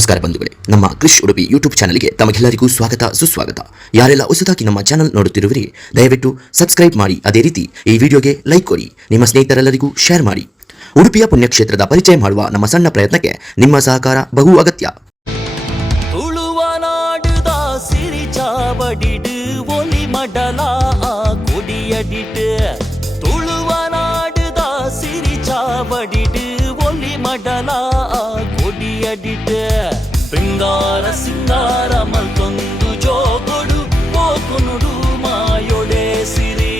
ನಮಸ್ಕಾರ ಬಂಧುಗಳೇ, ನಮ್ಮ ಕ್ರಿಶ್ ಉಡುಪಿ ಯೂಟ್ಯೂಬ್ ಚಾನಲ್ಗೆ ತಮಗೆಲ್ಲರಿಗೂ ಸ್ವಾಗತ ಸುಸ್ವಾಗತ. ಯಾರೆಲ್ಲ ಹೊಸದಾಗಿ ನಮ್ಮ ಚಾನಲ್ ನೋಡುತ್ತಿರುವಿರಿ ದಯವಿಟ್ಟು ಸಬ್ಸ್ಕ್ರೈಬ್ ಮಾಡಿ, ಅದೇ ರೀತಿ ಈ ವಿಡಿಯೋಗೆ ಲೈಕ್ ಕೊಡಿ, ನಿಮ್ಮ ಸ್ನೇಹಿತರೆಲ್ಲರಿಗೂ ಶೇರ್ ಮಾಡಿ. ಉಡುಪಿಯ ಪುಣ್ಯಕ್ಷೇತ್ರದ ಪರಿಚಯ ಮಾಡುವ ನಮ್ಮ ಸಣ್ಣ ಪ್ರಯತ್ನಕ್ಕೆ ನಿಮ್ಮ ಸಹಕಾರ ಬಹು ಅಗತ್ಯ. ತುಳುವನಾಡುದ ಸಿರಿ ಚಾವಡಿಡು ಒಲಿ ಮಡಲ ಕೊಡಿಯಡಿಡು, ತುಳುವನಾಡುದ ಸಿರಿ ಚಾವಡಿಡು ಒಲಿ ಮಡಲ ಕೊಡಿಯಡಿಡು, ಬಂಗಾರ ಸಿಂಗಾರ ಮಲ್ತೊಂದು ಜೋಗೊಡು ಓಕೊನುಡು ಮಾಯೊಡೆ ಸಿರಿ,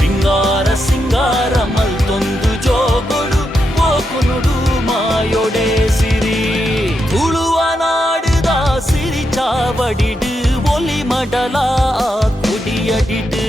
ಬಂಗಾರ ಸಿಂಗಾರ ಮಲ್ತೊಂದು ಜೋಗೊಡು ಓಕೊನುಡು ಮಾಯೊಡೆ ಸಿರಿ. ತುಳುವನಾಡುದ ಸಿರಿ ಚಾವಡಿಡು ಒಲಿ ಮಡಲ ಕೊಡಿಯಡಿಡು.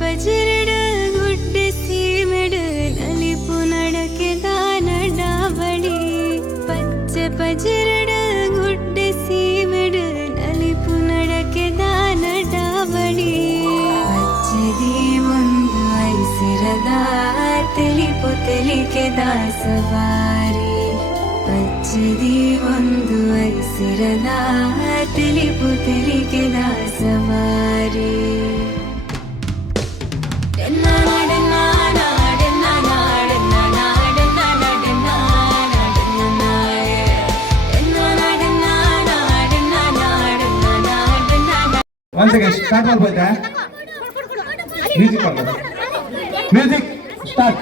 ಪಜರಡ ಗುಡ್ಡ ಸೀಮೆಡ ನಲಿಪು ನಡಕೆ ದಾನಡಾವಳಿ, ಪಚ್ಚ ಪಜರಡ ಗುಡ್ಡ ಸೀಮೆಡ ನಲಿಪು ನಡಕೆ ದಾನಡಾವಳಿ, ಪಚ್ಚದಿ ಒಂದು ಐಸಿರದ ತಿಳಿಪು ತಿಳಿಕೆ ದಾಸವಾರಿ, ಪಚ್ಚದಿ ಒಂದು ಐಸಿರದ ತಿಳಿಪು ತಿಳಿಕೆ ದಾಸವಾರಿ. One second, start ಮಾಡ್ಬೋದಾ? ಮ್ಯೂಸಿಕ್ ಮಾಡ್ಬೋದಾ? Music start.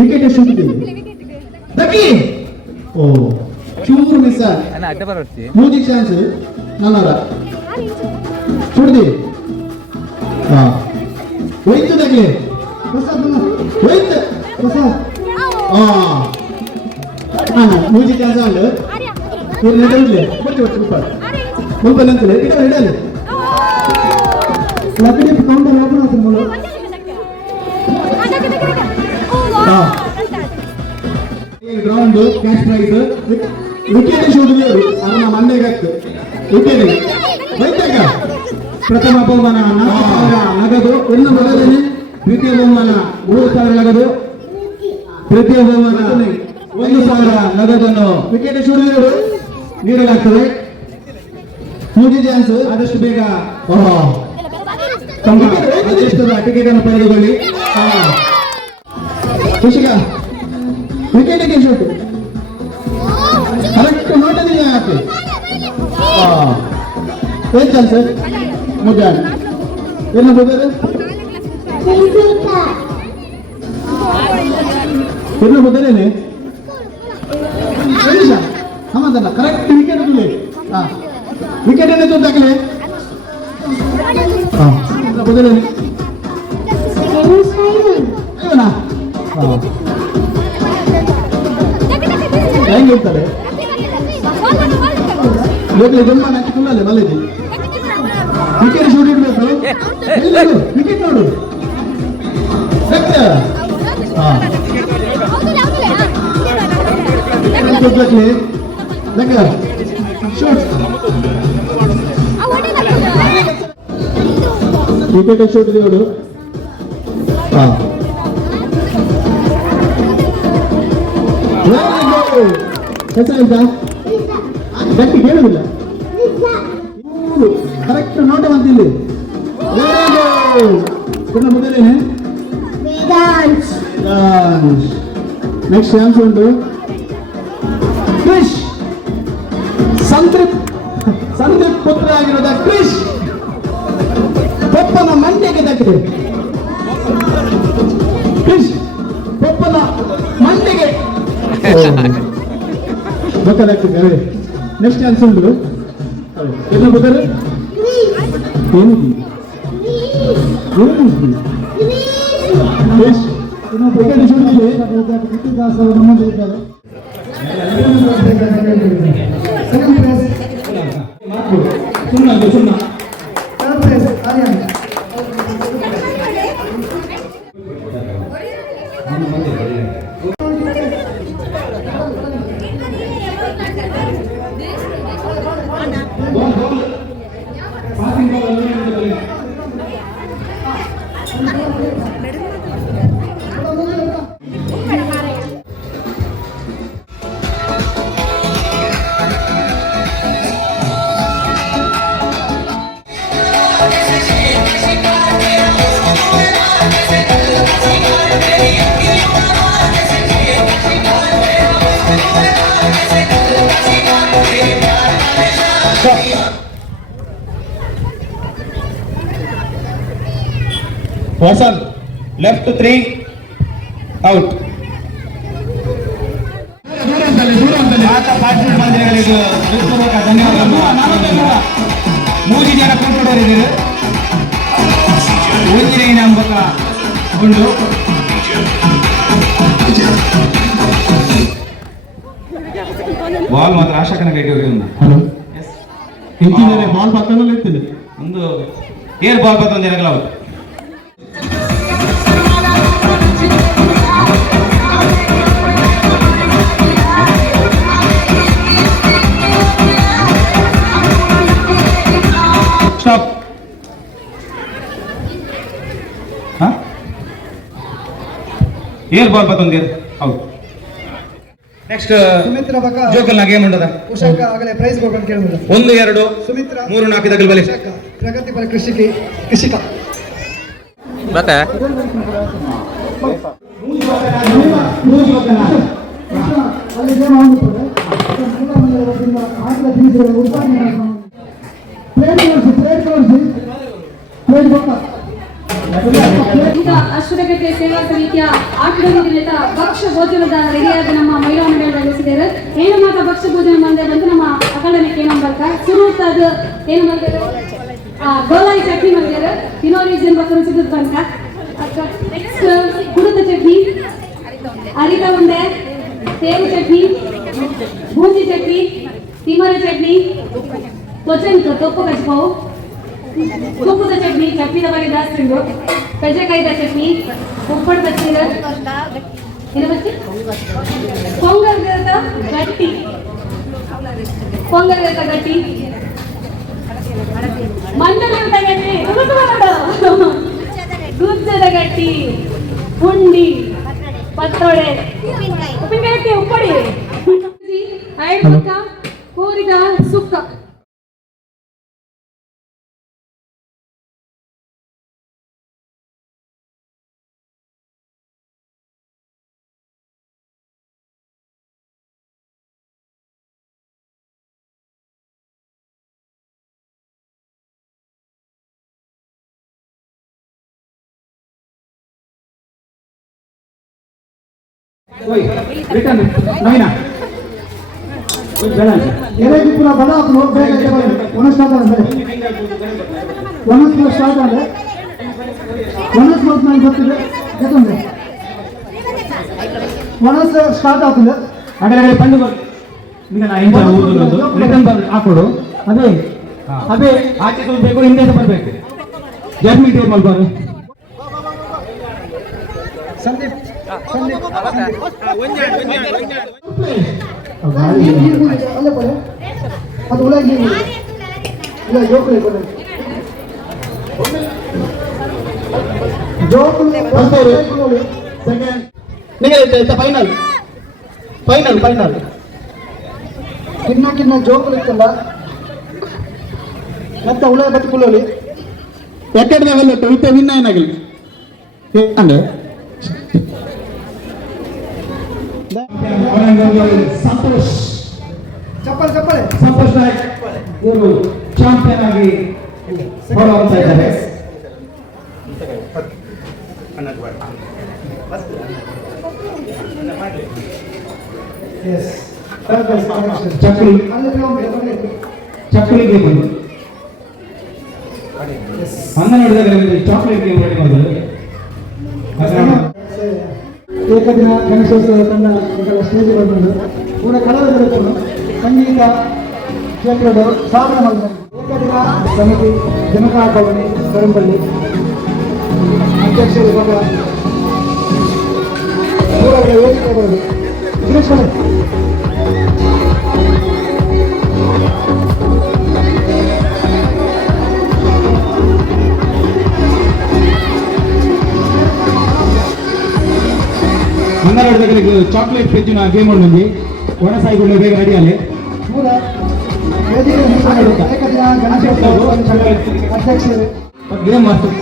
ವಿಕೆಟ್ ಎಷ್ಟು ದಕ್ಕಿ ಓ ಚೂರು ಮಿಸ್ ಮ್ಯೂಸಿಕ್ ಚಾನ್ಸ್ ನನ್ನವರ ಚುಡ್ದಿ ಹೋಯ್ತು ದಗ್ಲಿ ಹೋಯ್ತು ಹೊಸ ಮ್ಯೂಸಿಕ್ ಚಾನ್ಸ್ ಆಂಡ್ ಇವ್ರು ನಡೆಯಲಿ ಕೊಟ್ಟು ಕೊಟ್ಟು ಸೂಪರ್ ಮುಂದೆ ನಂತಲೇ ಇಡಲಿ ಲಕ್ಕಡಿ ಕೌಂಟರ್ ಓಪನ್ ಆಗ್ತದೆ ಮಗಳು ಗ್ರೌಂಡ್ ಕ್ಯಾಚ್ ಪ್ರೈಸ್ ವಿಕೆಟ್ ಶೋಧಿಸಿದರು ಅದನ್ನ ಮಂಡೆಗತ್ತು ವಿಕೆಟ್ ವೈದ್ಯಕ ಪ್ರಥಮ ಬಹುಮಾನ 4,000 ನಗದು, ಒಂದು ಮೊದಲನೇ ದ್ವಿತೀಯ ಬಹುಮಾನ 3,000 ನಗದು, ತೃತೀಯ ಬಹುಮಾನ 1,000 ನಗದನ್ನು ವಿಕೆಟ್ ಶೋಧಿಸಿದರು ನೀಡಲಾಗ್ತದೆ. ಮ್ಯೂಸಿಕ್ ಡ್ಯಾನ್ಸ್ ಆದಷ್ಟು ಬೇಗ ತಮ್ಮ ಅದೃಷ್ಟದ ಟಿಕೆಟ್ ಅನ್ನು ಪಡೆದುಕೊಳ್ಳಿ. ಖುಷಿಗ ವಿಕೆಟಿಗೆ ಶೂಟ್ ಕರೆಕ್ಟ್ ನೋಟದಿದೆ ಯಾಕೆ ಏನ್ ಚಾನ್ಸ್ ಮುಜಾನ್ ಏನು ಬೋದರೆ ಏನು ಬೋದರೇನೆ ಹಮದಲ್ಲ ಕರೆಕ್ಟ್ ವಿಕೆಟ್ ಉಡಲಿ. ವಿಕೆಟ್ ಏನೇ ತೋದಾಗಲೇ ಬೋದರೇನೆ ಅಯ್ಯೋನಾ ಹೆಂಗಿರ್ತಾರೆ ಹೋಗ್ಲಿ ಜನ್ಮ ಹಾಕಿಕೊಳ್ಳಲ್ಲ ಮಲ್ಲಿಗೆ ವಿಕೆಟ್ ಶೂಟ್ ಇಡ್ಬೇಕು. ವಿಕೆಟ್ ನೋಡು ವಿಕೆಟ್ ಶೂಟ್ ನೋಡು. ಹೆಸರೆಂತ ಗಟ್ಟಿ ಕೇಳುವುದಿಲ್ಲ, ಕರೆಕ್ಟ್ ನೋಟ ಬಂತಿಲ್ಲಿ. Very kuna mudalene Vedansh next chance ಉಂಟು ಕ್ರಿಶ್ ಸಂದೀಪ್ ಪುತ್ರ ಆಗಿರೋದ ಕ್ರಿಶ್ ಪಪ್ಪನ ಮಂಡ್ಯಕ್ಕೆ ತಟ್ಟಿದೆ ಕ್ರಿಶ್ ಪಪ್ಪನ ಮಂಡ್ಯಗೆ ಗೊತ್ತಾಗ್ತದೆ ನೆಕ್ಸ್ಟ್ ಚಾನ್ಸ್ ಉಂಟು ಎಲ್ಲ ಗೊತ್ತಾರೆ ಏನು Wasal, left 3, out. ಮೂರು ಜನ ಕೂತ್ಕೊಂಡಿದ್ದಾರೆ ಊರಿನ ನಂಬಕ ಉಂಡು ಬಾಲ್ ಮಾತ್ರ ಆಶಾಕನ ಕೈಗೆ ಹೋಗಿ ಬಾಲ್ ಪಕ್ಕದಲ್ಲಿ ಇರ್ತದೆ ಒಂದು ಏರ್ ಬಾಲ್ ಪತ್ತೊಂದು ಜನಗಳ ಔಟ್ ಸ್ಟಾಪ್ ಏರ್ ಬಾಲ್ ಪತ್ತೊಂದು ಔಟ್ ನೆಕ್ಸ್ಟ್ ಸುಮಿತ್ರ ಬಕ ಜೋಕಲ್ನ ಗೇಮ್ ಉಂಟದ ಉಷಾಕ ಆಗಲೇ ಪ್ರೈಸ್ ಕೊಡ್ಕೊಂಡು ಕೇಳಿದ್ರು 1 2 ಸುಮಿತ್ರ 3 4 ತಗಲ್ ಬಲಿ ಉಷಾಕ ಪ್ರಗತಿಪರ ಕೃಷಿಕ ಮತ್ತೆ ಅಲ್ಲಿ ಗೇಮ್ ಆಗುತ್ತದೆ ಈಗ ಅಶ್ವಗಡ್ಡೆ ಸೇವಾ ಸಮಿತಿಯ ಆಟದ ಭಕ್ಷ್ಯ ಭೋಜನದ ರೆಡಿಯಾದ ನಮ್ಮ ಮಹಿಳಾ ಮಂಡಳಿ ನಡೆಸಿದ್ದಾರೆ ಏನು ಮಾತ್ರ ಭಕ್ಷ್ಯ ಭೋಜನ ಮಂದಿರ ಬಂದು ನಮ್ಮ ಅಕಾಡೆಮಿಕ್ ಏನಂಬರ್ಕ ಸುರುತ್ತದ ಏನು ಮಂದಿರ ಗೋಲಾಯಿ ಚಟ್ನಿ ಮಂದಿರ ಇನ್ನೊಂದು ಜನ ಬಕ್ಕರು ಸಿದ್ದು ಬಂಕ ನೆಕ್ಸ್ಟ್ ಕುಡುತ ಚಟ್ನಿ ಅರಿತ ಉಂಡೆ ಸೇವು ಚಟ್ನಿ ಬೂಂದಿ ಚಟ್ನಿ ತಿಮರ ಚಟ್ನಿ ತೊಚಂಕ ತೊಪ್ಪು ಕಚ್ಪಾವು ತುಪ್ಪದ ಚಟ್ನಿ ಚಟ್ನಿದ ಬಗ್ಗೆ ಜಾಸ್ತಿ ಉಂಟು ಕಜ್ಜೆಕಾಯಿದ ಚಟ್ನಿ ಉಪ್ಪಳದ ಚೀರ ಏನು ಬಚ್ಚಿ ಪೊಂಗಲ್ ಗಟ್ಟಿ ಮಂಡಲ ಗಟ್ಟಿ ದುಗ್ಧದ ಗಟ್ಟಿ ಪುಂಡಿ ಪತ್ರೊಡೆ ಉಪ್ಪಿನಕಾಯಿ ಉಪ್ಪಡಿ ಕೂರಿದ ಸುಕ್ಕ ರಿಟರ್ನ್ ನವೀನ ಎಲೆಗೆ ಪುನಃ ಬಡ ಹಾಕು ಬೇಗ ಒಣಸ್ ಸ್ಟಾರ್ಟ್ ಅಂದರೆ ಒಣಸ್ ಸ್ಟಾರ್ಟ್ ಅಂದರೆ ಒಣಸ್ ಬರ್ತ ನಾನು ಬರ್ತಿದೆ ಯಾಕಂದ್ರೆ ಒಣಸ್ ಸ್ಟಾರ್ಟ್ ಆಗ್ತದೆ ಹಾಗಾದ್ರೆ ಪಂಡು ಈಗ ನಾ ಇಂದ ಊರುದು ರಿಟರ್ನ್ ಹಾಕೊಡು ಅದೇ ಅದೇ ಆಚೆ ಬೇಕು ಹಿಂದೆ ಬರಬೇಕು ಜರ್ಮಿ ಟೇಬಲ್ ಬಾರು ಸಂದೀಪ್ ಅಲ್ಲೇ ಬರ ಅದು ಒಳಗೆ ಇಲ್ಲ ಜೋಕುಲೆ ಬರ ಜೋಕುಲೆ ಸೆಕೆಂಡ್ ನಿಮಗೆ ಫೈನಲ್ ಕಿನ್ನ ಜೋಕುಲೆ ಇತ್ತಲ್ಲ ಮತ್ತೆ ಉಳ ಬತ್ತಿ ಕುಳ್ಳೋಲಿ ಎಕ್ಕಡದಾಗಲ್ಲ ವಿತ್ತ ವಿನ್ನ ಏನಾಗಲಿ ಸಂತೋಷ್ ಚಪ್ಪಲ್ ಚಪ್ಪಲೆ ಸಂತೋಷ್ ನಾಯಕ್ ಇವರು ಚಾಂಪಿಯನ್ ಆಗಿ ಹೊರಡ್ತಾ ಇದ್ದಾರೆ. ಚಕ್ರಿ ಚಕ್ರಿ ಗೇಮ್ ಬಂದು 12 ಚಾಕ್ಲೇಟ್ ಗೇಮ್ ರೆಡಿ ಮಾಡಿದ್ದಾರೆ. ಏಕದಿನ ಗಣೇಶೋತ್ಸವ ತಂಡ ಈಗ ಸ್ಟೇಜ್ ಬಂದು ಇವರ ಕಲಾವಿದರು ಸಂಗೀತ ಕ್ಷೇತ್ರದ ಸಾಧನೆ ಮಾಡಿದ್ದಾರೆ. ಏಕದಿನ ಸಮಿತಿ ಜನತಾ ಭವನಿ ಕರಂಬಳ್ಳಿ ಅಧ್ಯಕ್ಷರು ಇವಾಗ ವೇದಿಕೆ ಬರೋದು ಗಿರೀಶ್ అందరూ దగ్గరికి చాక్లెట్ పెంచిన గేమ్ ఉంది వనసాయి గుండె ಬೇಗ ರೆಡಿಯಲ್ಲಿ ಮೂಲ ವೇದಿಕೆ ಏಕದಿನ ಗಣೇಶೋತ್ಸವ ಅಧ್ಯಕ್ಷರು game master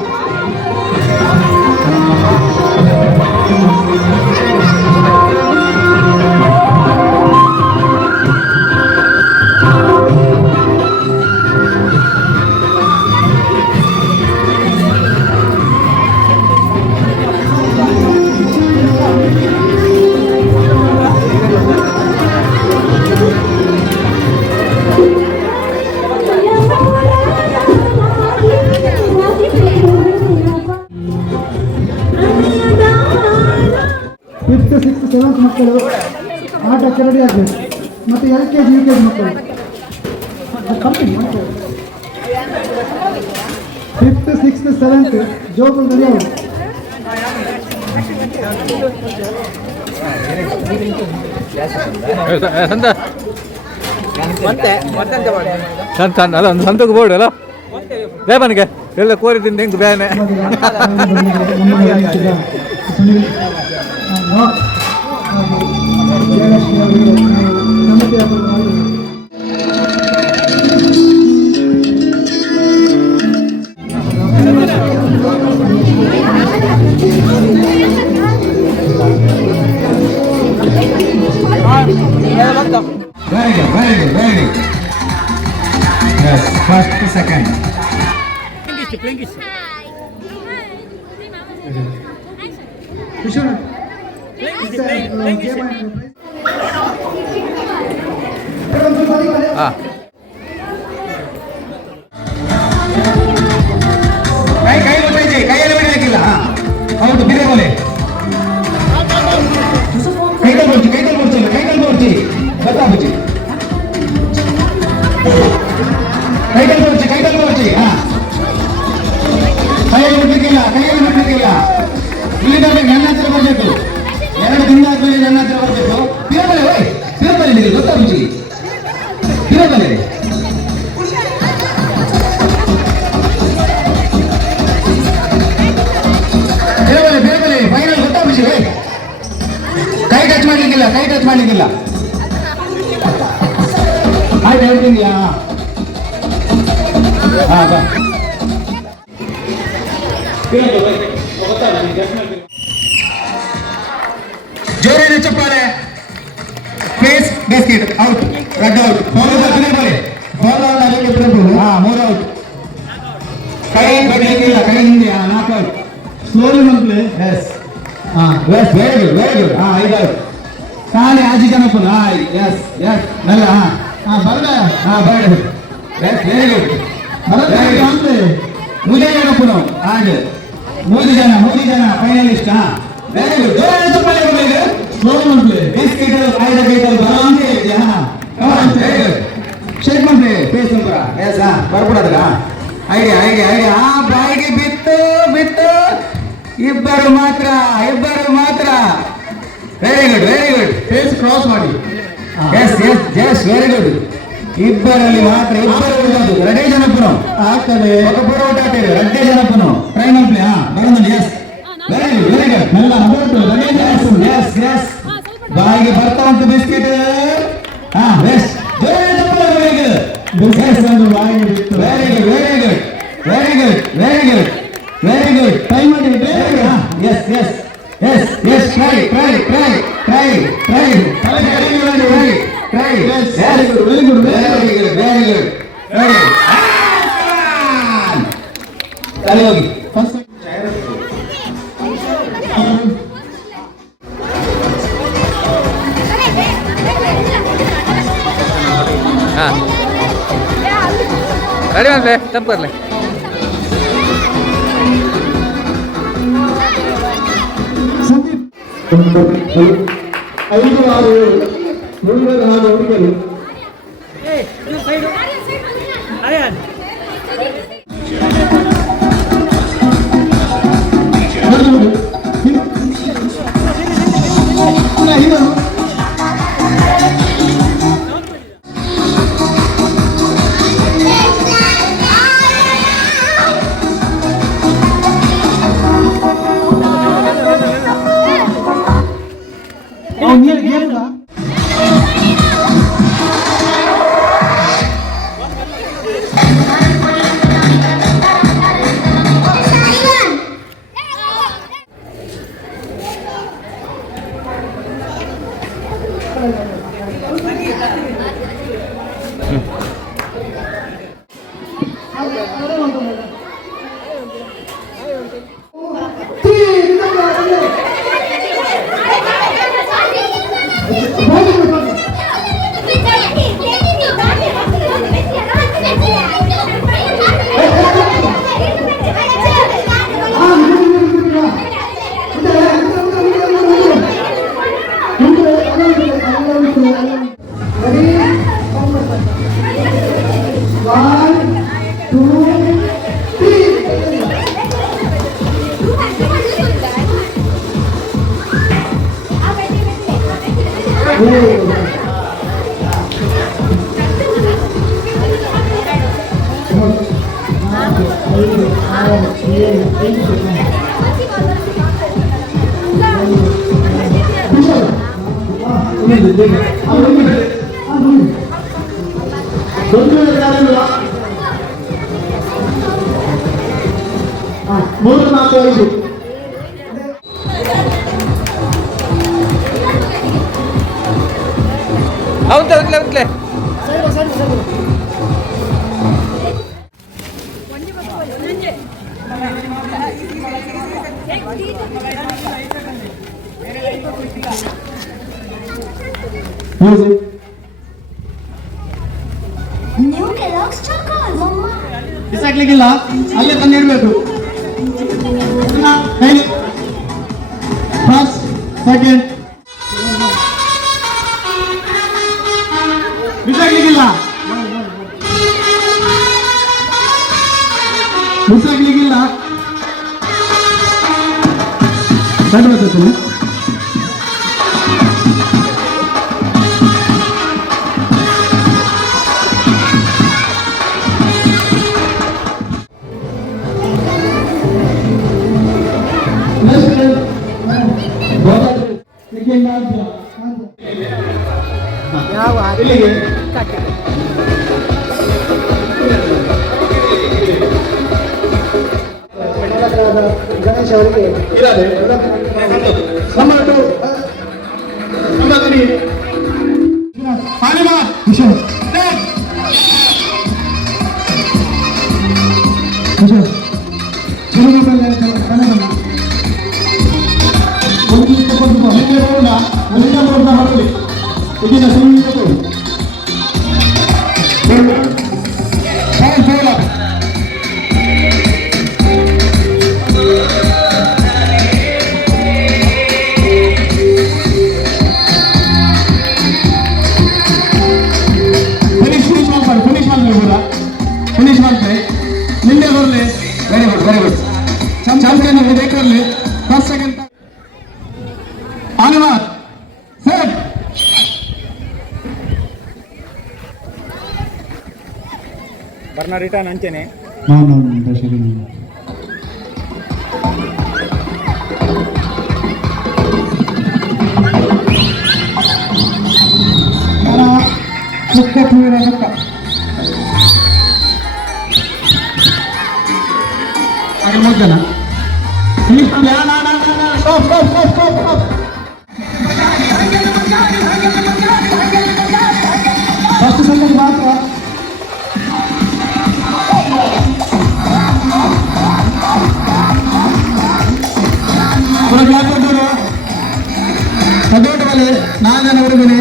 fifth sixth seventh ಮಕ್ಕಳು ಆಟಕ್ಕೆ ರೆಡಿ ಆಗಬೇಕು ಮತ್ತು LKG UKG ಮಕ್ಕಳು ಫಿಫ್ತ್ ಸಿಕ್ಸ್ತ್ ಸೆವೆಂತ್ ಜೋಬಲ್ ರೆಡಿ ಆಗೋದು. ಅಲ್ಲ ಒಂದು ಸಂತಕ್ಕೆ ಬೋರ್ಡ್ ಅಲ್ಲ ಬೇಬನಿಗೆ ಎಲ್ಲ ಕೋರಿದಿಂದ ಹೆಂಗೆ ಬೇನೆ ಸುನೀಲ್ ಜಯಲಕ್ಷ್ಮಿ ಅವರಿಗೆ ಸಮಿತಿಯ ಪರವಾಗಿ Very good, very good, very good. Yes, first to second. Vishwanath ಹಾಂ ಕೈ ಗೊತ್ತೈತೆ ಕೈಯಲ್ಲಿ ಬಿಡಲಿಕ್ಕಿಲ್ಲ ಹೌದು ಬಿದೆ ಬೋಲೆ ಕೈದಲ್ಲಿ ಬೋರ್ಚಿ ಗೊತ್ತಾಗುಚ್ಚಿ ಕೈದಲ್ಲಿ ಬೋರ್ಚಿ ಹಾ ಕೈಯಲ್ಲಿ ಬಿಡ್ಲಿಕ್ಕಿಲ್ಲ ಇಲ್ಲಿಂದ ನನ್ನ ಹತ್ರ ಬರಬೇಕು 2 ದಿನ ಆದ್ಮೇಲೆ ನನ್ನ ಹತ್ರ ಬರಬೇಕು ತಿರುಪತಿ ನಿಮಗೆ ಗೊತ್ತಾಗುಚ್ಚಿ ತಿರುಪತಿ ಫೈನಲ್ ಗೊತ್ತಾಗುಚ್ಚಿ ಕೈ ಟಚ್ ಮಾಡ್ಲಿಕ್ಕಿಲ್ಲ ಆಯ್ತು ಹೇಳ್ತೀನಿ ಹಾ ಬಾ ಜೋರೇನೆ ಚಪ್ಪಾಳೆ face basket out red out follow ಹಾ 3 ಔಟ್ ಕೈ ಬಡ್ಲಿಕ್ಕಿಲ್ಲ ಕೈ ಹಿಂದೆ 4 ಔಟ್ ಸ್ಲೋಲಿ ಮಕ್ಕಳು ಎಸ್ ಹಾ ವೆರಿ ಗುಡ್ ಹಾ 5 ಔಟ್ ಖಾಲಿ ಆಜಿ ಜನಪುನ ಎಸ್ ನಲ್ಲ ಹಾ ಬರಡ ಹಾ ಬರಡ ಎಸ್ ವೆರಿ ಗುಡ್ ಬರಡ ಮುಜೆ ಜನಪುನ ಆಜ್ 3 ಜನ ಫೈನಲಿಸ್ಟ್ ಹಾ ವೆರಿ ಗುಡ್ ಜೋರಾಗಿ ಚಪ್ಪಾಳೆ ಬರಬೇಕು ಸ್ಲೋಲಿ ಮಕ್ಕಳು ಬಿಸ್ಕೆಟ್ ಆಯ್ದ ಕೈತಲ್ಲಿ ಬರಂತೆ ಇದೆ ಹಾ ವೆರಿ ಗುಡ್ ಶೇಕ್ ಮಾಡ್ರಿ ಫೇಸ್ ನಂಬರ್ ಎಸ್ ಹಾ ಬರ್ಬಿಡೋದಿಲ್ಲ ಐಡಿಯಾ ಆ ಬಾಯಿಗೆ ಬಿತ್ತು ಇಬ್ಬರು ಮಾತ್ರ ವೆರಿ ಗುಡ್ ಫೇಸ್ ಕ್ರಾಸ್ ಮಾಡಿ ಎಸ್ ವೆರಿ ಗುಡ್ ಇಬ್ಬರಲ್ಲಿ ಮಾತ್ರ ಉಳಿದದ್ದು 2 ಜನಪುರ ಆಗ್ತದೆ ఒక ಪುರೋಟ ಆಟೇರು 2 ಜನಪುರ ಫೈನಲ್ ಪ್ಲೇ ಹಾ ಬರೋದು ಎಸ್ ವೆರಿ ಗುಡ್ ಎಲ್ಲ ಅಬೌಟ್ ಎಸ್ ಬಾಯಿಗೆ ಬರ್ತಾ ಉಂಟು ಬಿಸ್ಕೆಟ್ ಹಾ yes very good very good very good very good very good try ಮಾಡಿ yes yes yes yes try try try try try very good try very good very good very good very good very ಚಾಲಿ very first ಹಾಂ ready ಮಾಡಲೇ ತಪ್ಪು ಬರಲಿ ಐದು ಆರು ಮುಂದಿನ ಹುಡುಗರು ಮೂರು ನಾಲ್ಕು ಐದು ಅವತ್ತೇ ಅವತ್ತೇ ಬಿಸಾಕ್ಲಿಕ್ಕಿಲ್ಲ, ಅಲ್ಲೇ ತಂದಿಡ್ಬೇಕು. ಫಸ್ಟ್ ಸೆಕೆಂಡ್ ಬಿಸಾಕ್ಲಿಕ್ಕಿಲ್ಲ, ಬಿಸಾಕ್ಲಿಕ್ಕಿಲ್ಲ. ಗಣೇಶ್ ಅವರಿಗೆ ಫಿನಿಶ್ ಮಾಡ್ತಾರೆ. ನಿನ್ನೆ ಬರಲಿ. Very good very good. Champion ಬರಲಿ. ಫಸ್ಟ್ ಸೆಕೆಂಡ್ ಆನವಾರ್ ಸೆಟ್. ಬರ್ನ ರಿಟರ್ನ್ ಅಂಚೆನೆ. ಜನ stop stop stop stop stop first second ಮಾತ್ರ ಕೊಟ್ಟವರು ಹದಿನೆಂಟು ಮೇಲೆ 4 ಜನ ಹುಡುಗನೆ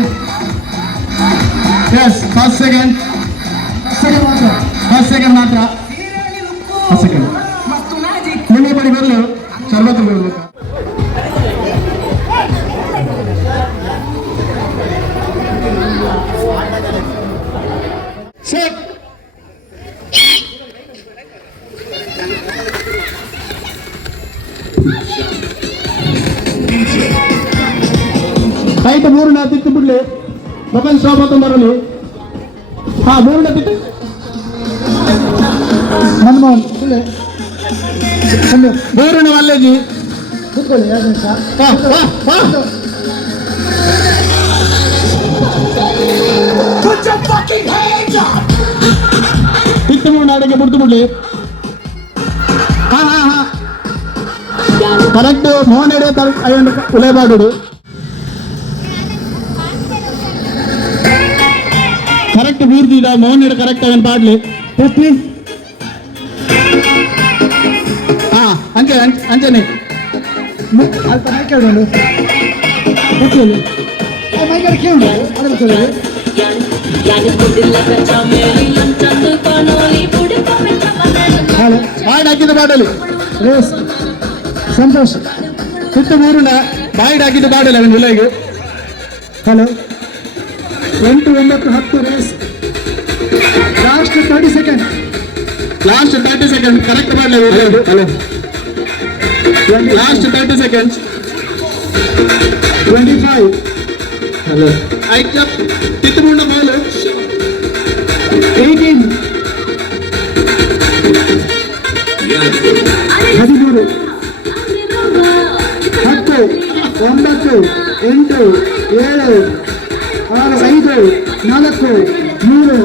ಎಸ್ ಫಸ್ಟ್ ಸೆಕೆಂಡ್ ಮಾತ್ರ ಫಸ್ಟ್ ಸೆಕೆಂಡ್ ನಿಮಗೆ ಬಡಿ ಬರಲು ಸರ್ವತ್ರ ಬರಬೇಕು ಹೈಟ್ 3 ತಿತ್ತು ಬಿಡ್ಲಿ ಮೊಬೈಲ್ ಸ್ಟಾಪ್ ಅಂತ ಬರಲಿ ಹಾ 3 ತಿತ್ತು ಮನ್ಮೋಹನ್ 3 ಮಲ್ಲೇಜಿ ಕೂತ್ಕೊಳ್ಳಿ 2 ನಿಮಿಷ ತಿತ್ತು 3 ಅಡಿಗೆ ಬಿಡ್ತು ಬಿಡ್ಲಿ ಹಾ ಹಾ ಹಾ ಕರೆಕ್ಟ್ ಮೋಹನ್ ಎಡೆ ಅಯ್ಯಂಡು ಉಲೇಬಾಡುಡು ಕರೆಕ್ಟ್ ಬೀರ್ದಿದ ಮೋಹನ್ ಎಡೆ ಕರೆಕ್ಟ್ ಅವನ್ ಪಾಡ್ಲಿ ಟೆಸ್ಟಿ ಹಾ ಅಂಚನೆ ಅಲ್ಪ ಮೈಕ್ ಹೇಳ್ಕೊಂಡು ಕೂತ್ಕೊಳ್ಳಿ ಮೈಕ್ ಕೇಳಿ ಅಡಗುತ್ತದೆ ಬಾಯ್ಡ್ ಹಾಕಿದ ಬಾಡಲಿ ರೇಸ್ ಸಂತೋಷ್ ತಿತ್ತು 3 ಬಾಯ್ಡ್ ಹಾಕಿದ ಬಾಡಲಿ ಅವನ ವಿಲೆಗೆ hello 8 9 10 race last 30 second correct ಮಾಡಲಿ ಹಲೋ ಲಾಸ್ಟ್ 30 ಸೆಕೆಂಡ್ಸ್ 25 ಹಲೋ ಆಯ್ತು ತಿತ್ತು 3 ಬಾಲ್ 18 13 10 9 8 7 6 5 4 3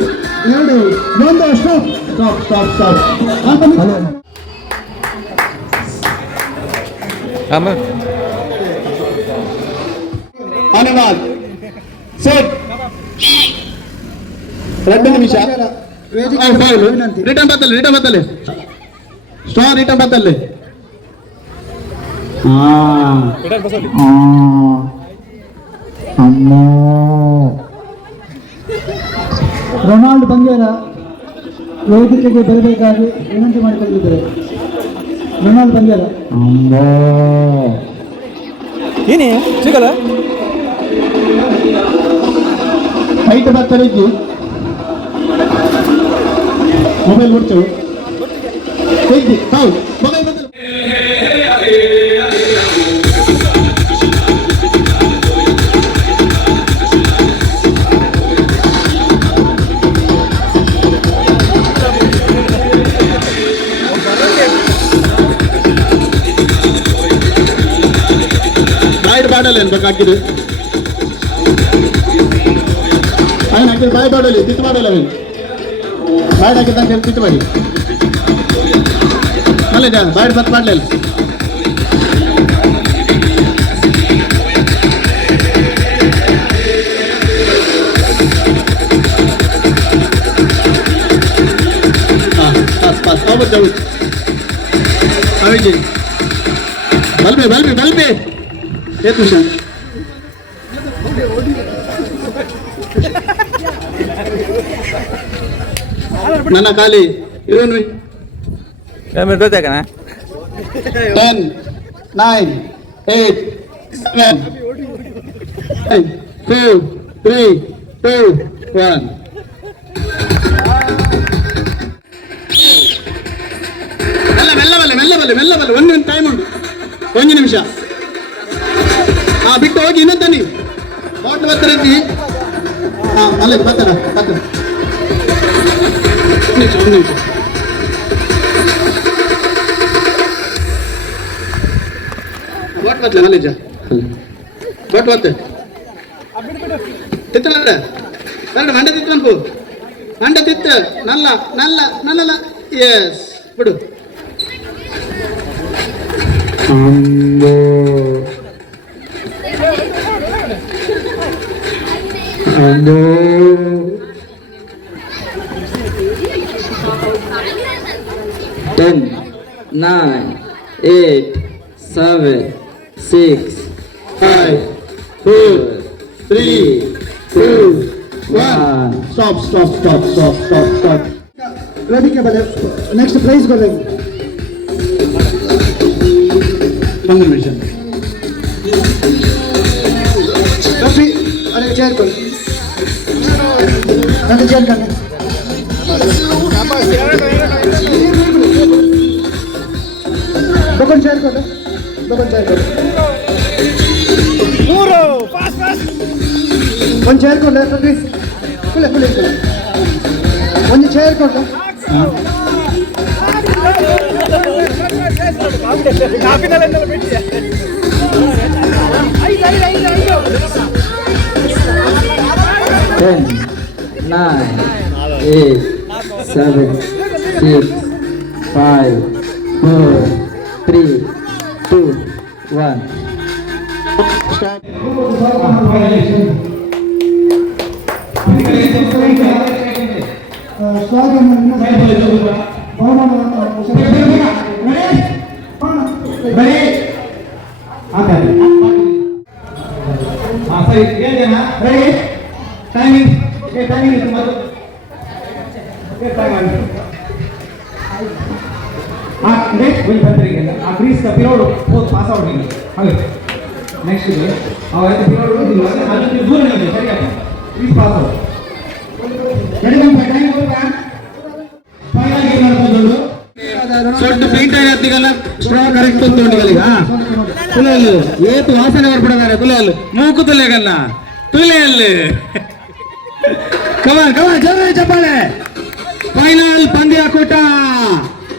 2 1 ಸ್ಟಾಪ್ ಹಲೋ ಆಮೇಲೆ ಧನ್ಯವಾದ ಸೆಟ್ 2 ನಿಮಿಷ ರಿಟರ್ನ್ ಬತ್ತಲ್ಲಿ ಸ್ಟಾರ್ ರಿಟರ್ನ್ ಬತ್ತಲ್ಲಿ ಅಮ್ಮೋ ರೊನಾಲ್ಡ್ ಬಂಗೇರ ವೇದಿಕೆಗೆ ಬರಬೇಕಾಗಿ ವಿನಂತಿ ಮಾಡಿಕೊಂಡಿದ್ದಾರೆ ರೊನಾಲ್ಡ್ ಬಂಗೇರ ಏನೇ ಸಿಗಲ್ಲ ಹೈಟ್ ಬತ್ತಲಿದ್ದು ಮೊಬೈಲ್ ಕೊಡ್ತು ಹೌದು ಮೊಬೈಲ್ ಬತ್ತಲು ಬಾಡಲ್ಲ ಅನ್ಬೇಕಾಗಿದ್ದು ಅವನು ಹಾಕಿದ ಬಾಯ್ ಬಾಡಲಿ ತಿತ್ತು ಮಾಡಲ್ಲ ಅವನು ಬಾಯ್ಡ್ ಹಾಕಿದ್ದ ಅಂತ ಹೇಳಿ ತಿತ್ತು ಮಾಡಿ ಅಲ್ಲ ಬಾಯ್ಡ್ ಬತ್ ಮಾಡಲಿಲ್ಲ ಹಾಂ ಪಾಸ್ ಹೋಗ್ಬೋದು ಅವಿಜಿ ಬಲ್ಬೆ एक निमिಷ ನನ್ನ ಖಾಲಿ ಏನು ಆಮೇಲೆ ಗೊತ್ತಾಗಣ 10 9 8 7 2 3 2 1 ಮೆಲ್ಲ ಒಂದು ಟೈಮ್ ಉಂಟು 1 ನಿಮಿಷ ಬಿಟ್ಟು ಹೋಗಿ ಇನ್ನೊಂದು ತನ್ನಿ ಬಾಟ್ಲು ಬತ್ತರಂತಿ ಅಲ್ಲ ಬತ್ತಡ ಒಂದು ನಿಮಿಷ ಬಾಟ್ ಬತ್ತಲ ಮಲ್ಲೇಜ ಬಾಟ್ ಬತ್ತೆ ತಿತ್ತಲ ಮಂಡ ತಿತ್ತು ಅನ್ಕೋ ಮಂಡ ತಿತ್ತು ನಲ್ಲ ಎಸ್ ಬಿಡು 10, 9, 8, 7, 6, 5, 4, 3, 2, 1. Stop. Ready ke bale? Next prize ko लेंगे. Congratulations. Rafi, अरे चेयर कर. अरे चेयर कर. दोकन चेयर कर. One chair कर ले, please. खुले. One chair कर ले. Ten, 9, 8, 7, 6, 5, 4, 3, 2, 1. Next day, our people will do it. I will do it. Please pass out. ಸ್ವಲ್ಪ ಪೇಂಟ್ ಆಗತ್ತಿಗಲ್ಲ ಸ್ಟ್ರಾ ಕರೆಕ್ಟ್ ತೊಗೊಂಡಿಗಲ್ಲ ತುಲೆಯಲ್ಲ ಏತು ವಾಸನೆ ಬರ್ಬಿಡದಾರೆ ತುಲೆಯಲ್ಲ ಮೂಕು ತುಲೆಗಲ್ಲ ತುಲೆಯಲ್ಲ ಕಮಾನ್ ಜೋರ ಚಪ್ಪಾಳೆ ಫೈನಲ್ ಪಂದ್ಯಾಕೂಟ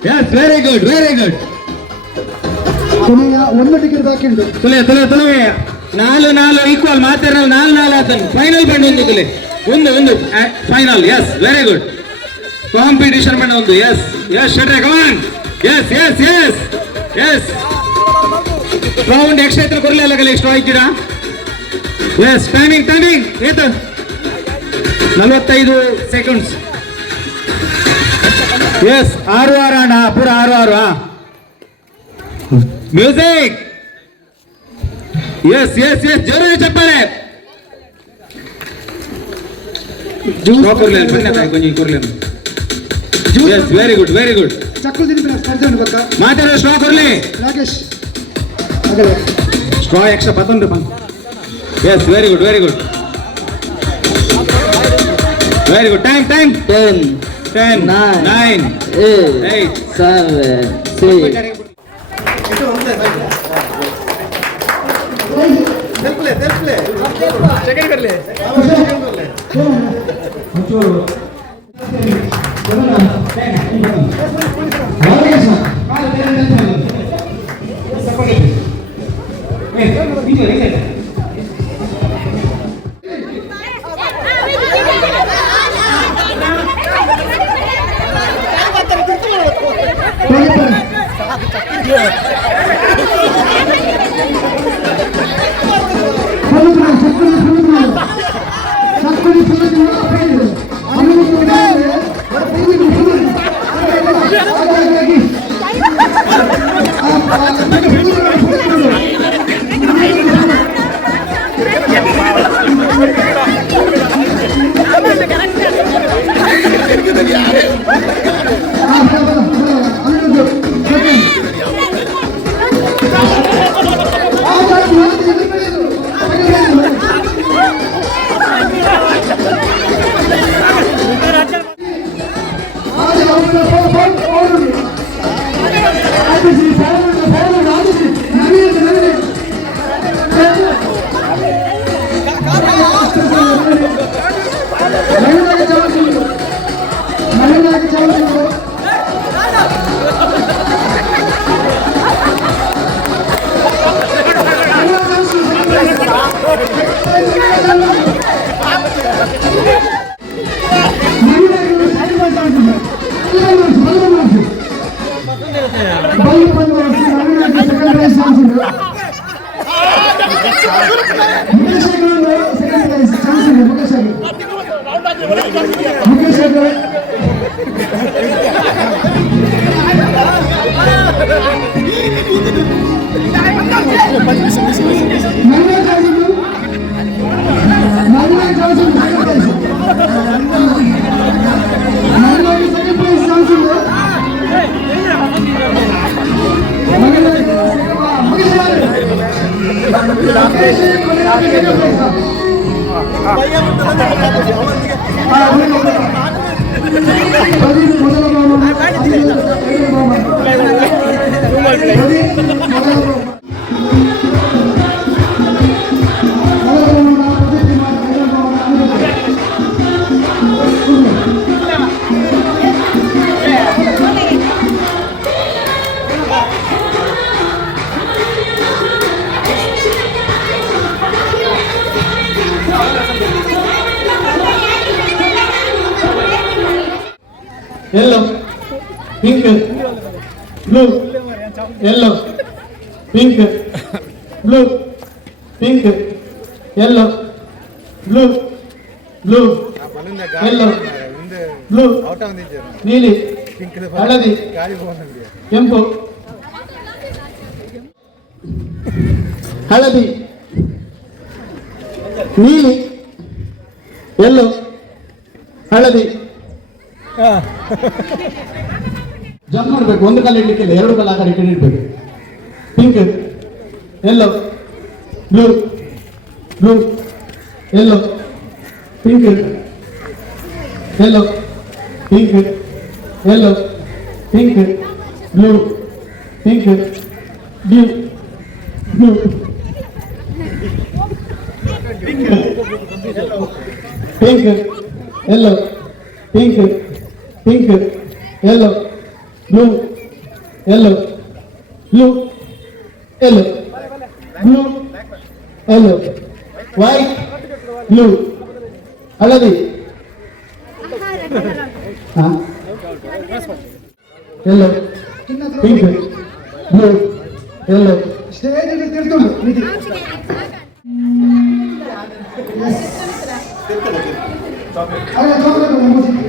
ಯಸ್ ವೆರಿ ಗುಡ್ ಒಂದು ಟಿಕೆಟ್ ಹಾಕಿಂಡು ತುಲೆ ನಾಲು ಈಕ್ವಲ್ ಮಾತಾಡ ನಾಲ್ ಆತನ್ ಫೈನಲ್ ಬಂದು ಒಂದು ತುಲೆ ಒಂದು final yes very good competition ಬಂದ ಒಂದು ಯಸ್ ಶೆಟ್ರೆ ಕಮಾನ್ ಯಸ್ ರೌಂಡ್ ಎಕ್ಸ್ಟ್ರಾ ಇತ್ರ ಕೊರ್ಲಿಲ್ಲ ಕಲೆ ಎಕ್ಸ್ಟ್ರಾ ಆಯ್ತೀರಾ ಯಸ್ ಟೈಮಿಂಗ್ ಏತು 45 ಸೆಕೆಂಡ್ಸ್ ಯಸ್ 6 ಅಣ್ಣ ಪೂರ 6 ಮ್ಯೂಸಿಕ್ ಯಸ್ ಜೋರಾಗಿ ಚಪ್ಪಾಳೆ Yes, very good. ಚಕ್ಕುಲ್ ದಿನ ಸ್ಪರ್ಧೆ ಗೊತ್ತಾ ಮಾತಾಡೋ ಸ್ಟ್ರಾ ಕೊರ್ಲಿ ರಾಕೇಶ್ ಸ್ಟ್ರಾ ಎಕ್ಸ್ಟ್ರಾ 11 ರೂಪಾಯಿ yes very good time 10 9 8 7, This is price chance ಉಂಟು. ಮುಖೇಶ್ ಸೆಕೆಂಡ್ ಪ್ರೈಸ್ ಚಾನ್ಸ್ ಇದೆ. Mukesh yellow, pink, blue, yellow, pink, blue, pink, yellow, blue, blue, yellow, blue, ನೀಲಿ, ಹಳದಿ, ಕೆಂಪು, ಹಳದಿ, ನೀಲಿ, yellow, ಹಳದಿ. ಜಂಪ್ ಮಾಡಬೇಕು. ಒಂದು ಕಾಲ ಇಡ್ಲಿಕ್ಕಿಲ್ಲ, ಎರಡು ಕಾಲ ಆ ಕಡೆ ಈ ಕಡೆ ಇಡ್ಬೇಕು. Pink, yellow, blue, blue, yellow, pink, yellow, pink, yellow, pink, blue, pink, blue, blue, pink, yellow, pink, pink, yellow, blue, yellow, blue, yellow, blue, yellow, white, blue, ಹಳದಿ, yellow, pink, blue, yellow. ಸ್ಟೇಜಲ್ಲಿ ತಿರ್ಕೊಂಡು ನಿಧಿ. ಅಲ್ಲ chocolate music.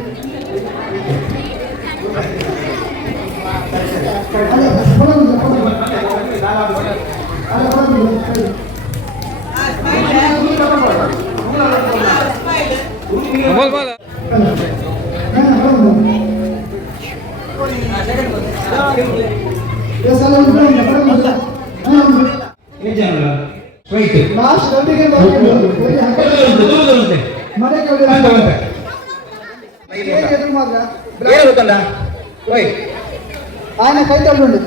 ఆయన కై తಳ್ಳುండు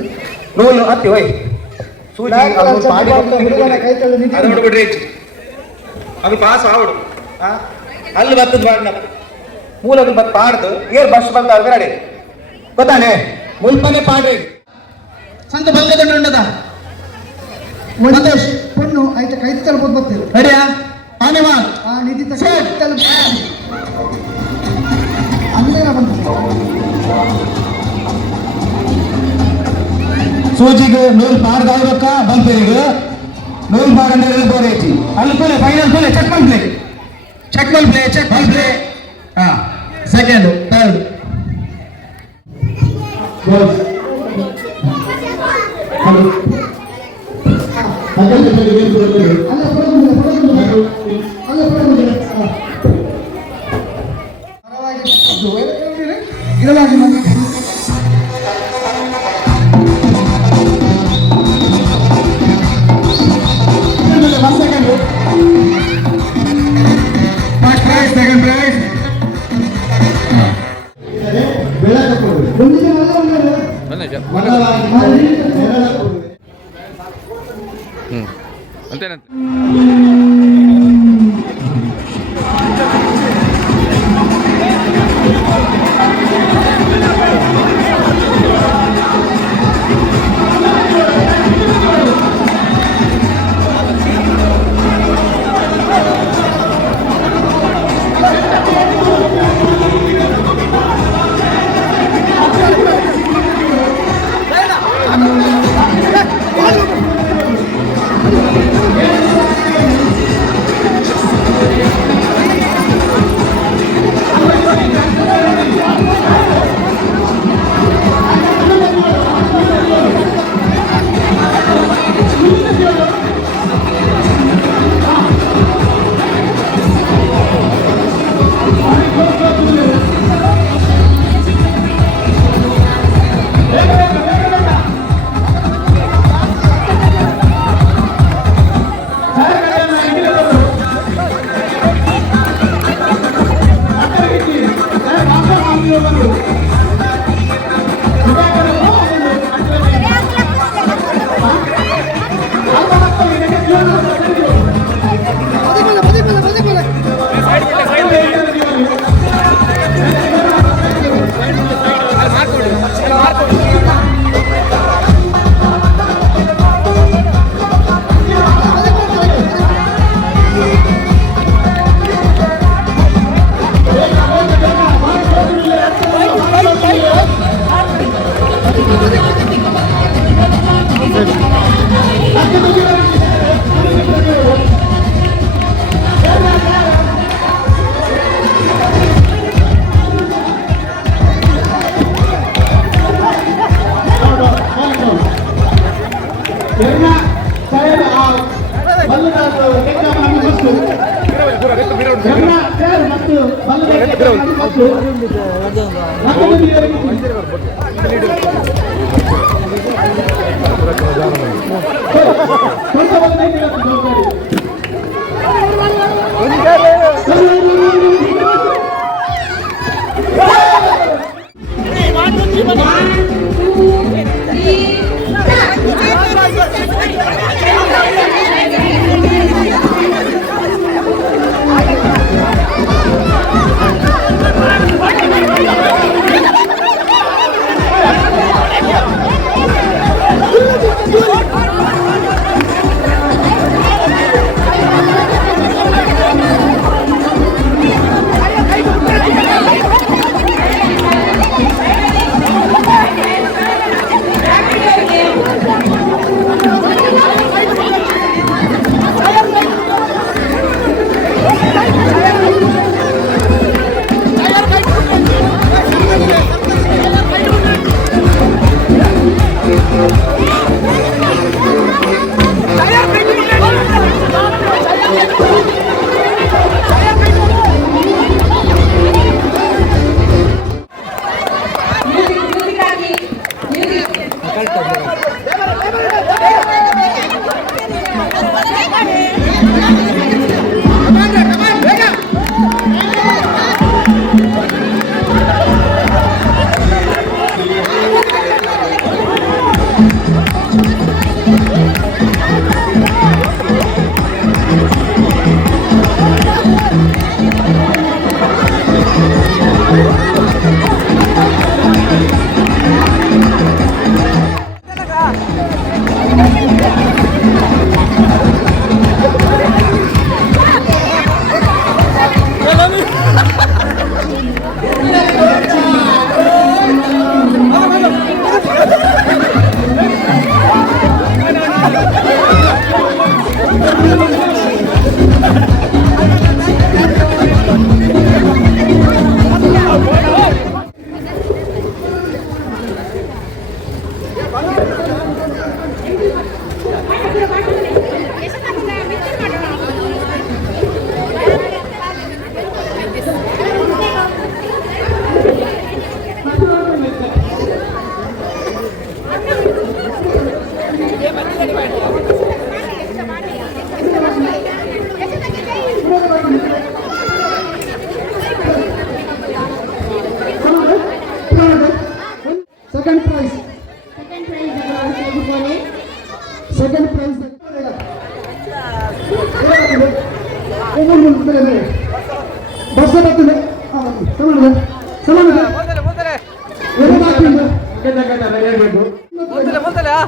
నోలు అత్తి ఓయ్ సూచి కై తಳ್ಳು ಅದು ಬಿಡ್ರಿ ಅದು ಪಾಸ್ ಆವಡು ಅಲ್ಲಿ ಬತ್ತದ ಬಾಡ್ನ ಮೂಲದ ಬತ್ ಪಾಡ್ದು ಏರ್ ಬಸ್ ಬಂದ ಬಿರಾಡಿ ಗೊತ್ತಾನೆ ಮುಲ್ಪನೆ ಪಾಡ್ರಿ ಸಂತ ಬಂಗದಂಡ ಉಂಡದ ಒಂದು ಪೊಣ್ಣು ಆಯ್ತು ಕೈ ತಳ್ಬೋದು ಬರ್ತೇವೆ ರೆಡಿಯಾ ಆನೆ ಮಾಡ್ ಆ ನಿಧಿ ತಳ್ಳು ಅಲ್ಲೇನ ಬಂತು ಸೂಜಿಗೆ ನೂಲ್ ಪಾರ್ದ ಆಗ್ಬೇಕ ಬಂಪರಿಗೆ ನೂಲ್ ಪಾರ್ ಅಂದ್ರೆ ಬೋರೇತಿ ಅಲ್ಲಿ play final play check play check play ಹಾ ಸೆಕೆಂಡ್ ಥರ್ಡ್ ಇರಲಾಗಿ ಸೆಕೆಂಡ್ ಪ್ರೈಸ್ అంతేనంతే. Karena saya balu atau kita kami masuk. Karena saya masuk balu kita kami masuk. Lalu dia Second prize. Second prize. बस बात है समझ ये बात है कहता कहता मेरे देखो बोलते आ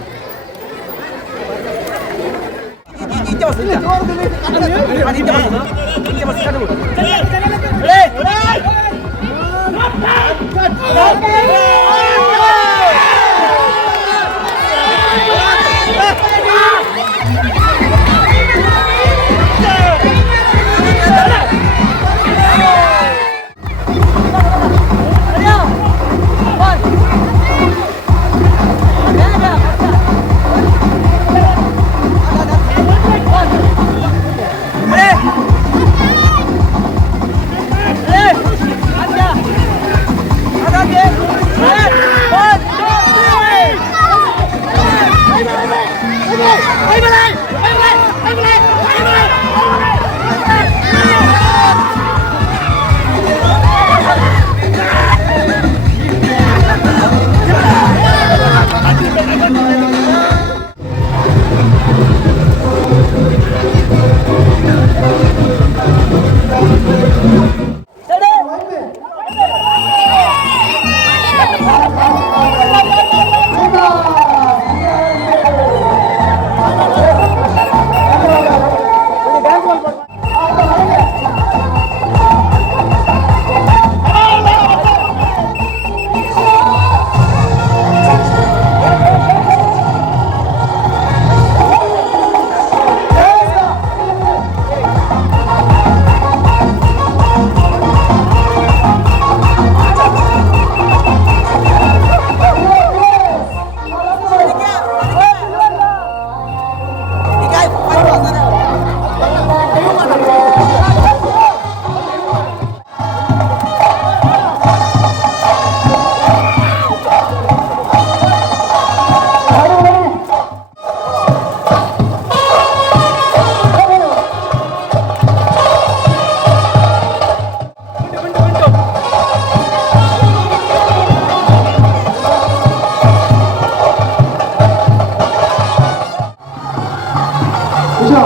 ವಿಶ್ವ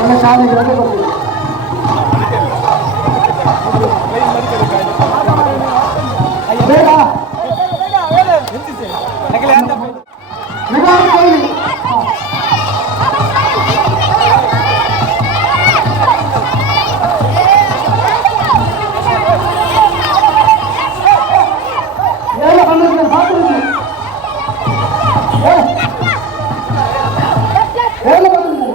ನನ್ನ ಶಾಲೆಗೆ ರಜೆ ಕೊಡ್ತೀನಿ. ಬೇಗ ಮೆಗಾನ್ ಕೈಲಿ. ಎಲ್ಲ ಬಂದಿದ್ದೀನಿ ಹಾಕಿದ್ದೀನಿ. ಎಲ್ಲ ಬಂದಿದ್ದೀನಿ.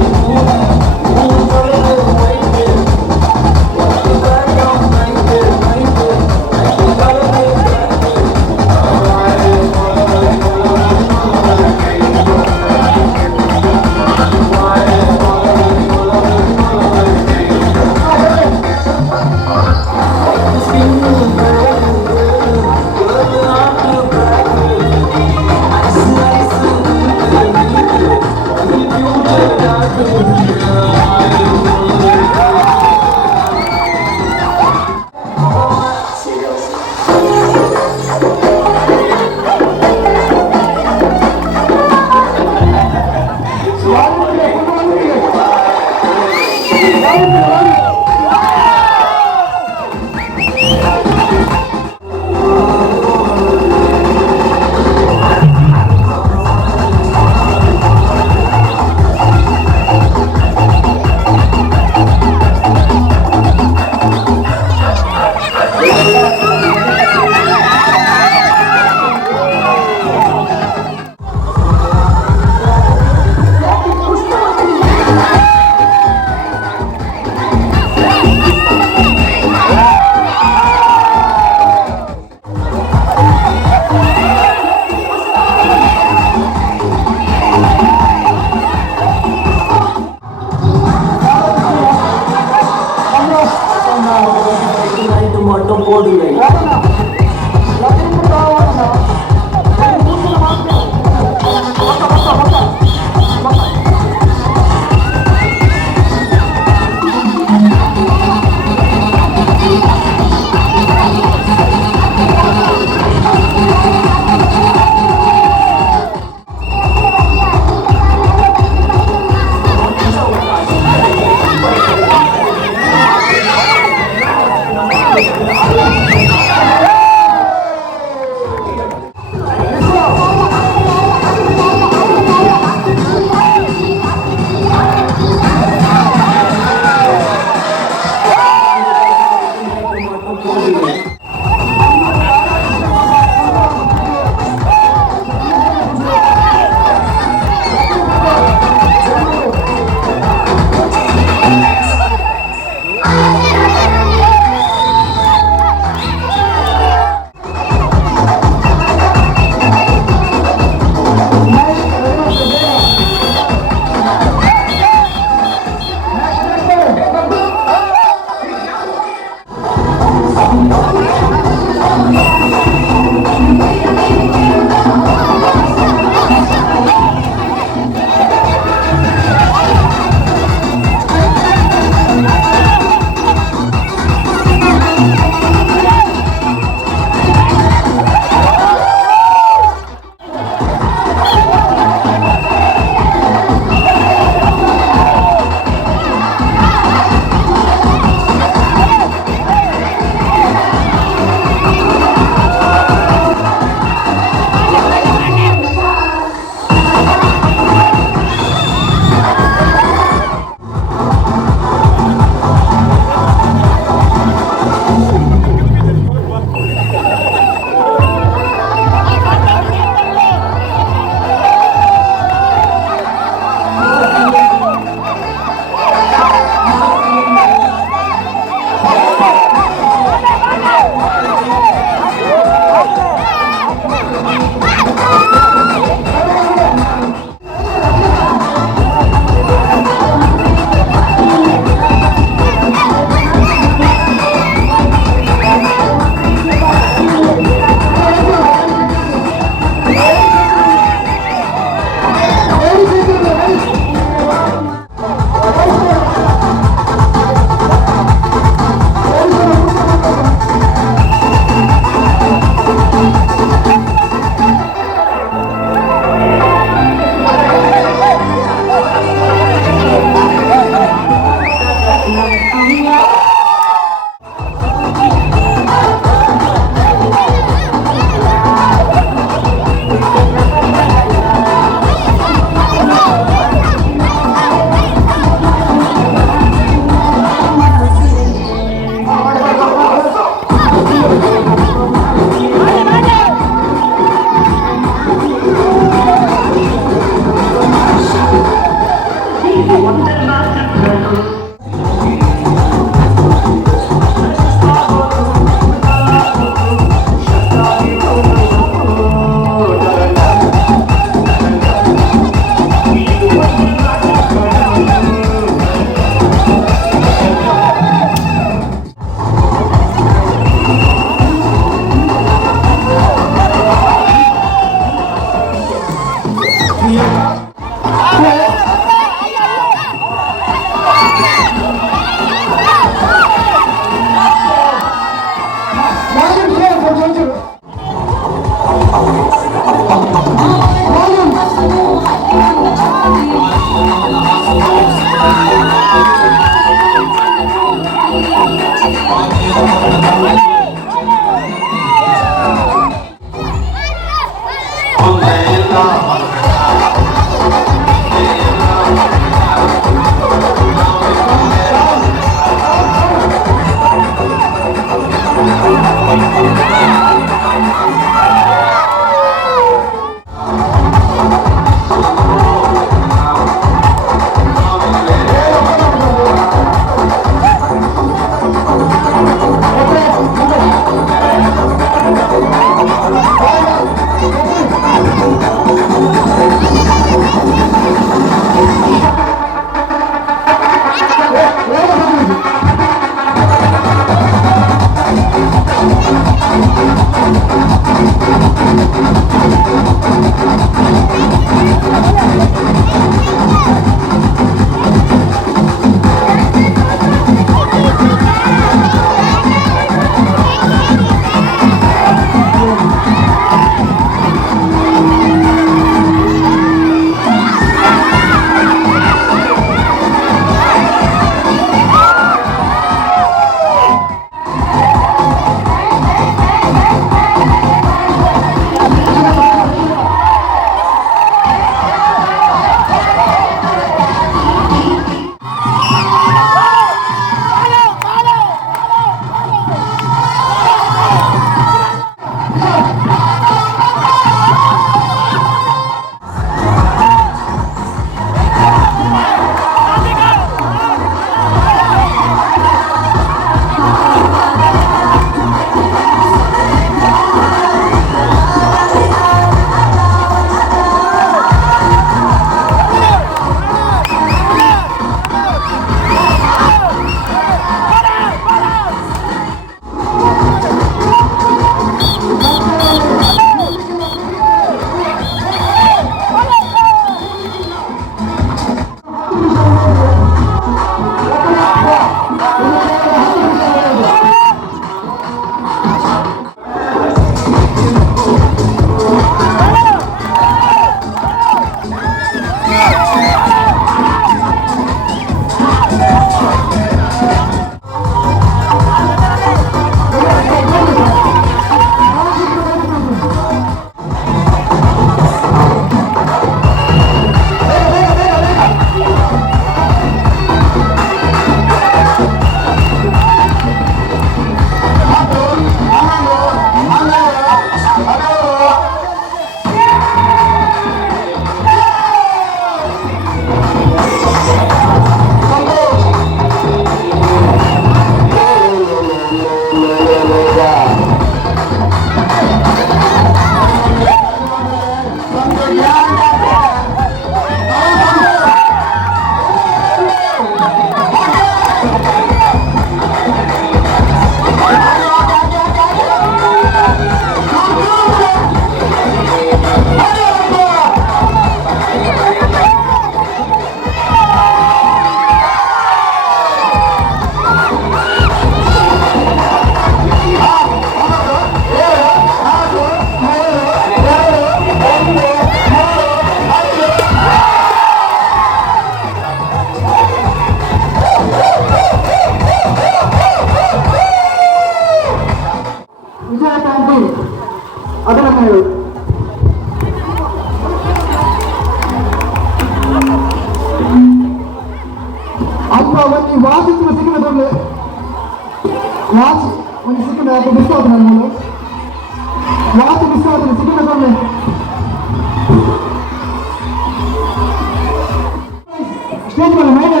ಸ್ಟೇಜ್ ಮೇಲೆ ಮೇಲೆ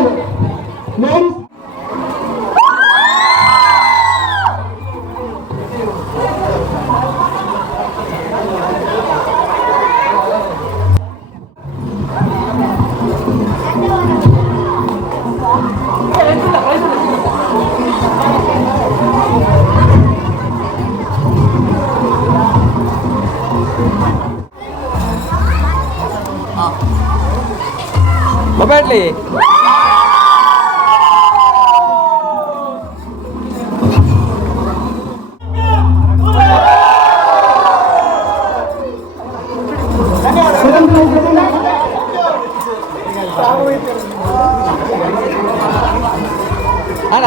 ಲೇಡೀಸ್ ಮೊಬೈಲ್ ಅಣ್ಣ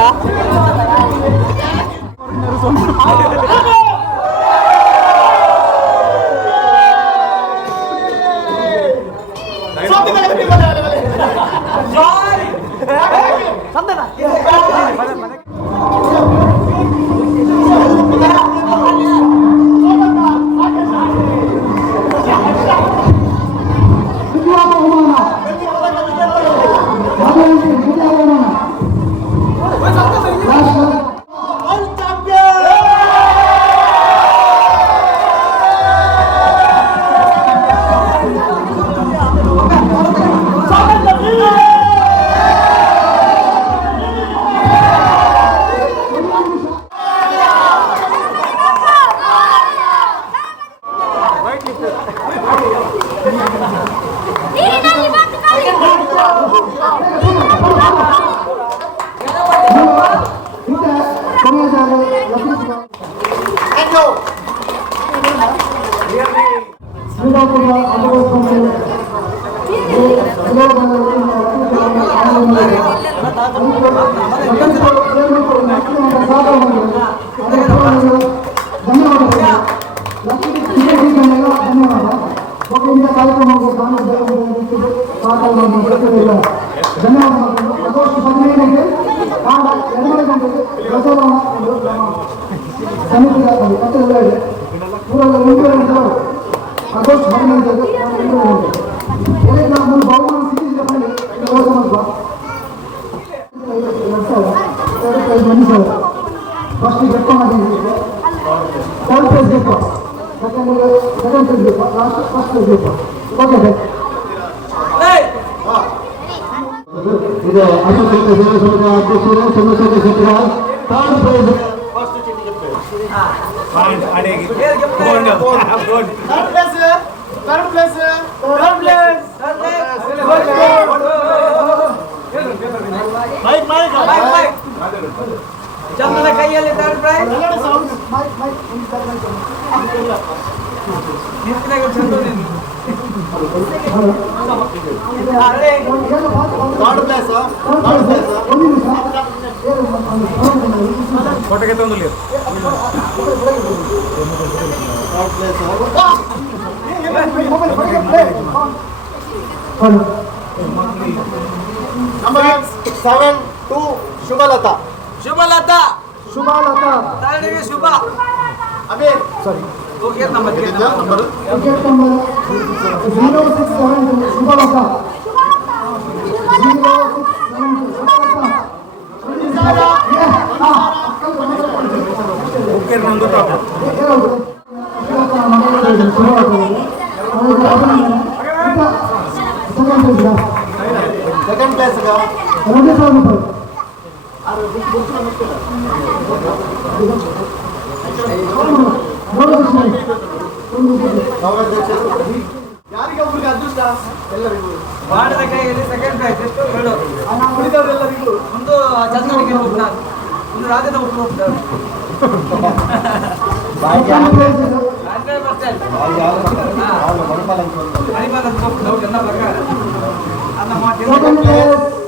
ಫಸ್ಟ್ ಗೆಟ್ ಮಾಡಿದ್ದೀವಿ third prize get second prize get last first prize get okay sir ಇದು ಅಶೋಕ್ ಸೇವಾ ಸಮಿತಿ ಅಧ್ಯಕ್ಷರು ಚಂದ್ರಶೇಖರ್ ಶೆಟ್ಟಿ ಥರ್ಡ್ ಪ್ರೈಸ್ ಚಂದನ ಕೈಯಲ್ಲಿ ಥರ್ಡ್ ಪ್ರೈಸ್ ಫೋಟೋಗೆ ತಂದು Number 7-2 Shubhalata. ಶುಭಲತಾ ಶುಭಲತಾ ತಾಳಿಗೆ ಶುಭ Abir. Sorry okay number wicket number 0672 Shubhalata 0672 okay ನಂದು ಟಾಪ್ Second place ga. ಯಾರಿಗೆ ಒಬ್ಬರಿಗೆ ಅದೃಷ್ಟ ಎಲ್ಲರಿಗೂ ವಾರ್ಡದ ಕೈಯಲ್ಲಿ ಸೆಕೆಂಡ್ ಪ್ರೈಸ್ ಎಷ್ಟು ಹೇಳು ಉಳಿದವರೆಲ್ಲರಿಗೂ ಒಂದು ಚಂದನಿಗೆ ಹೋಗ್ತಾರೆ ಒಂದು ರಾಜ್ಯದ ಹುಟ್ಟು ಹೋಗ್ತಾರೆ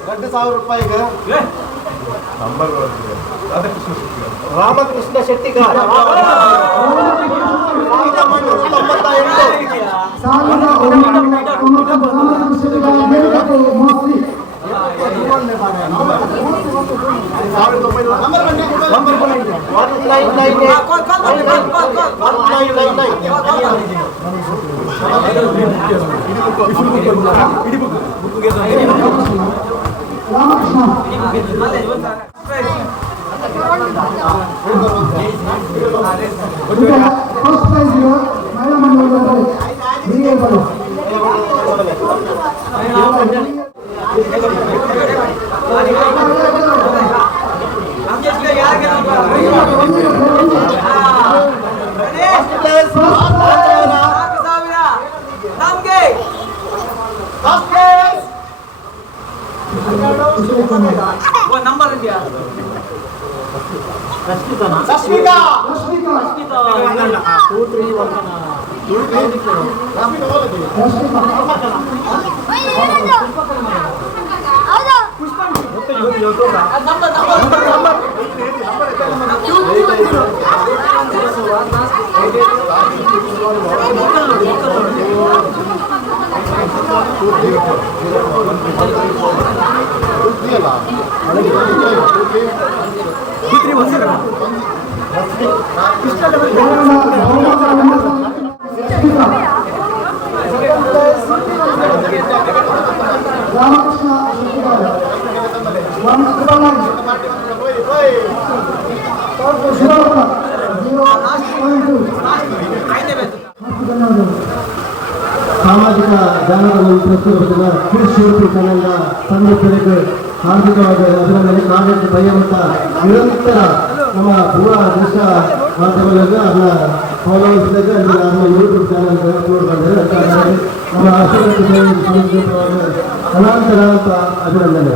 2,000 ರೂಪಾಯಿಗೆ ರಾಮಕೃಷ್ಣ ಶೆಟ್ಟಿಗ 1999 ಈಗ ಫಸ್ಟ್ ಪ್ರೈಸ್ ಮಹಿಳಾ ಮಂಡಲದ ಹಿರಿಯರು ನಂಬರ್ ಇದೆಯಾ ರಾಮಕೃಷ್ಣ ಸಾಮಾಜಿಕ ಜಾಲದಲ್ಲಿ ಪ್ರಸ್ತುತಪಡಿಸಿದ ಶಿವಶೂರ್ತಿ ಚಾನೆಲ್ನ ಸಂದರ್ಶನಕ್ಕೆ ಹಾರ್ದಿಕವಾದ ಅಭಿನಂದನೆ. ನಾವೆಂದು ಭಯವಂತ ನಿರಂತರ ನಮ್ಮ ಪೂರ ದೇಶ ಮಾಧ್ಯಮಗಳಿಗೆ ಅದನ್ನ ಫಾಲೋವರ್ಸ್ದಾಗ ನಮ್ಮ ಯೂಟ್ಯೂಬ್ ಚಾನಲ್ ಅಪ್ಲೋಡ್ ಮಾಡಿದ್ದಾರೆ. ನಮ್ಮ ಅನಾಂತರ ಅಭಿನಂದನೆ.